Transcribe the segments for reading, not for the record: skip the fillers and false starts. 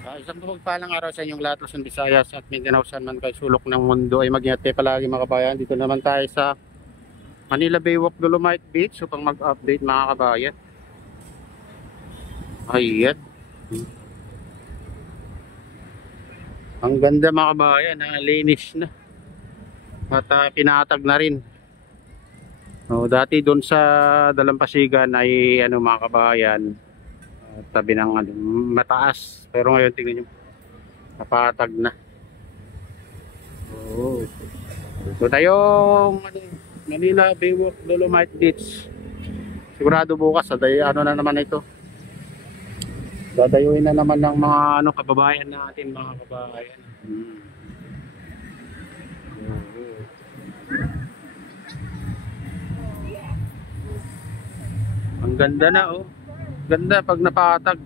Isang mapagpalang araw sa inyong lahat, Luzon, Visayas at Mindanao, saan man kayo sulok ng mundo ay mag-ingat kayo palagi mga kabayan. Dito naman tayo sa Manila Baywalk Dolomite Beach upang mag-update mga kabayan. Ayan. Ang ganda mga kabayan, linis na. At pinatag na rin. Dati doon sa Dalampasigan ay mga kabayan, tabi ng mataas. Pero ngayon tingnan nyo, napatag na. Oh. So tayong Manila Baywalk Dolomite Beach. Sigurado bukas na naman ito. Dadayuin na naman ng mga kababayan natin, mga kababayan. Ang ganda na Ganda pag napatag.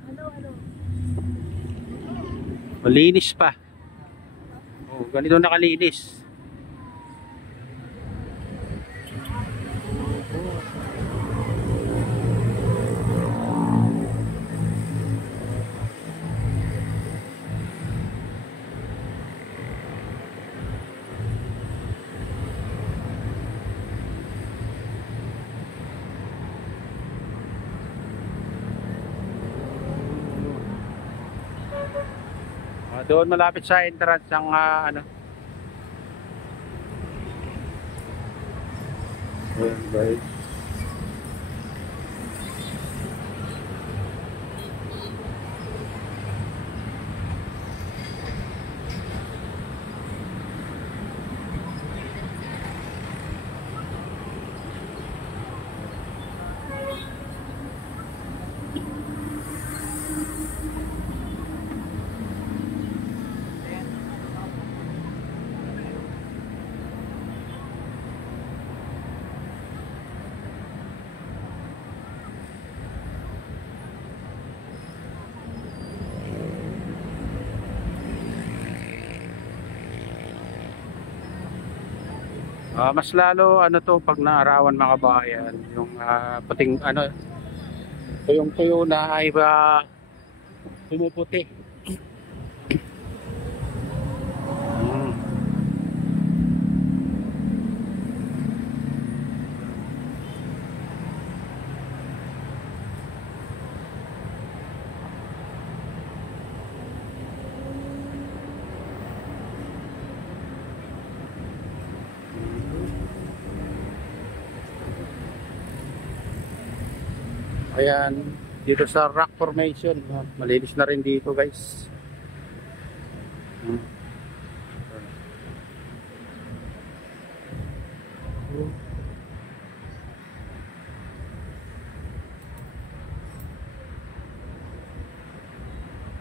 Malinis pa. Ganito nakalinis. Doon malapit sa entrance ang Ayan guys. Mas lalo to pag naarawan mga kabayan, yung puting yung tuyo na ay pumuputi. Ayan, dito sa rock formation, malinis na rin dito guys.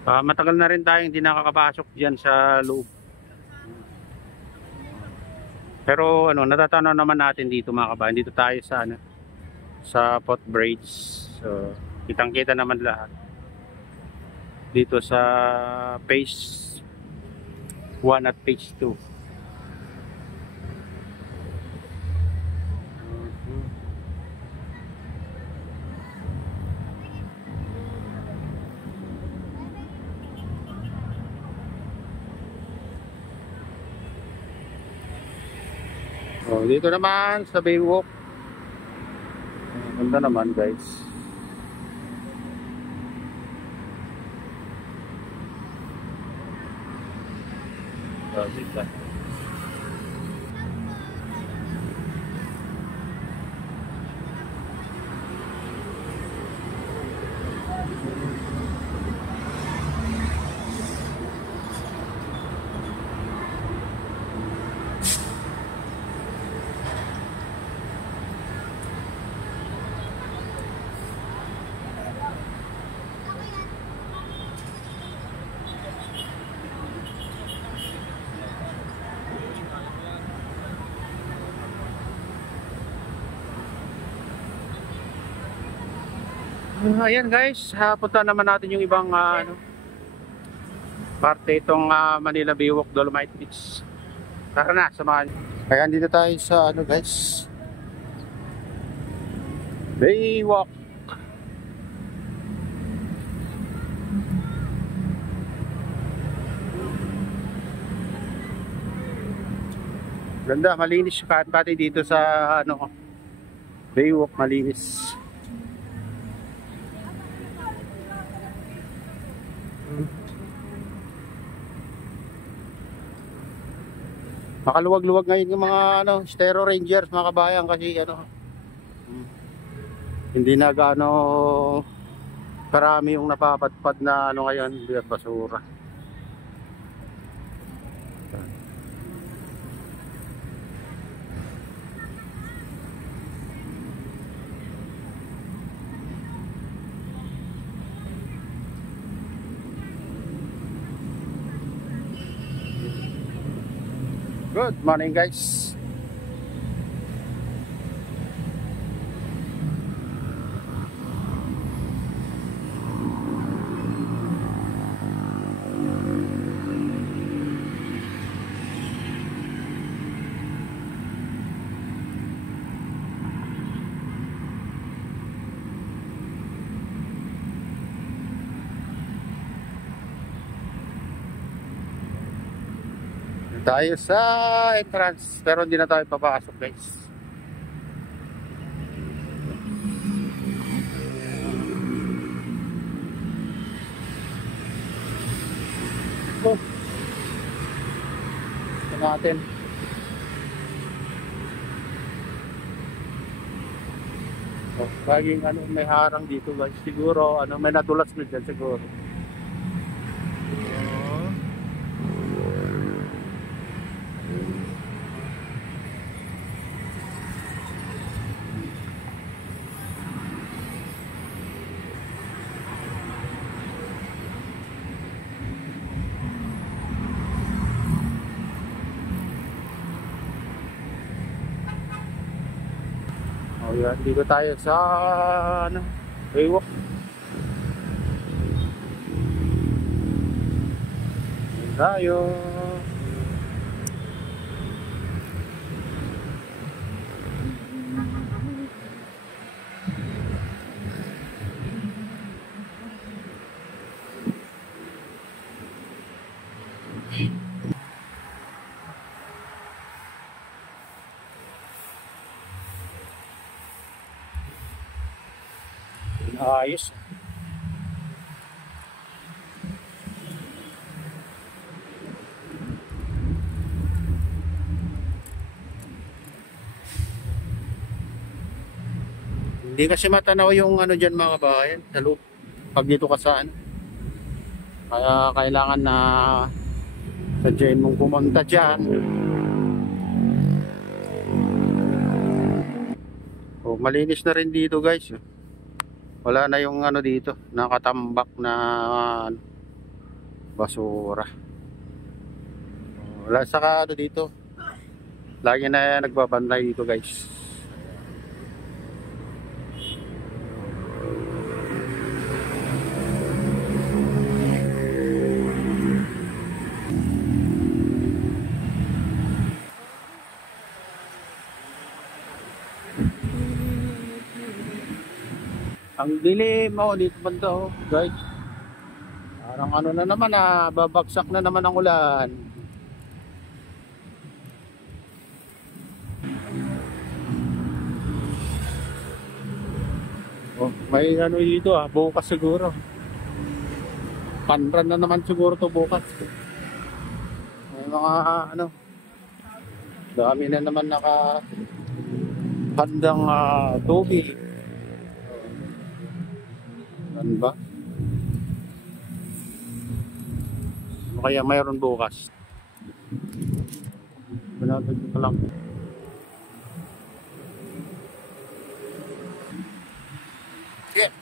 Matagal na rin tayong hindi nakakapasok diyan sa loob. Pero natatanaw naman natin dito mga kabayan. Dito tayo sa sa footbridge. So, kitang-kita naman lahat. Dito sa phase 1 at phase 2. Dito naman sa Baywalk. Ganda naman guys. Dito. Ayan guys, punta naman natin yung ibang parte itong Manila Baywalk Dolomite Beach. Tara na, samahan. Ayan, dito tayo sa guys, Baywalk. Ganda, malinis pati dito sa ano, Baywalk, malinis. Makaluwag-luwag ngayon yung mga ano, Stero Rangers mga kabayan kasi ano, hindi na gaano karami yung napapadpad na ano ngayon, basura. Good morning guys. Tayo sa entrance pero hindi na tayo papasok guys. Oh. Ito natin. Oh, laging ano, may harang dito guys. Siguro ano, may nadulas na dyan siguro. Oh, yan. Dito tayo sa ano, Baywalk. Yan tayo. Ayos. Hindi kasi matanaw yung ano dyan mga kabayan sa loob. Pag dito ka sa ano. Kaya kailangan na sadyain mong pumunta dyan. Oh, malinis na rin dito guys. Wala na yung ano dito, nakatambak na basura. Wala saka ano dito. Lagi na nagbabantay dito guys. Ang dilim dito banda guys. Parang ano na naman babagsak na naman ang ulan. Oh, may ano dito bukas siguro. Panran na naman siguro to bukas. May mga ano, dami na naman naka handang tubig. Ano ba? Ano kaya mayroon bukas? Pinatag ko lang. Yeah.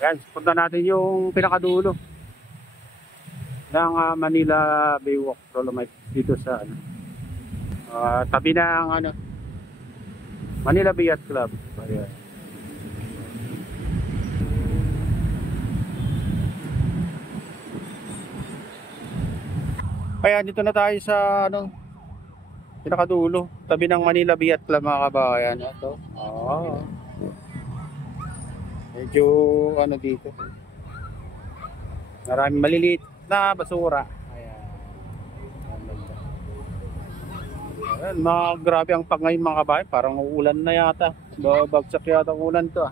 Yan, punta natin yung pinakadulo ng Manila Baywalk Dolomite dito sa ano, tabi ng ano, Manila Bay Yacht Club. Ayan. Kaya dito na tayo sa ano, Pinakadulo. Tabi ng Manila Bay at Club mga kabayan. Ito. Oo. Medyo ano dito. Maraming maliliit na basura. Ayan. Ayan, mga grabe ang pag ngayon mga kabayan. Parang uulan na yata. Babagsak yata ang ulan to.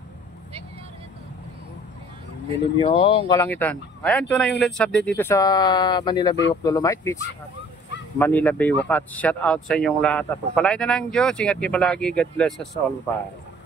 Dilim yung kalangitan. Ayan, ito na yung latest update dito sa Manila Baywalk Dolomite Beach. Manila Baywalk at shout out sa inyong lahat. At pagpalain na ng Diyos. Ingat kayo palagi. God bless us all. Bye.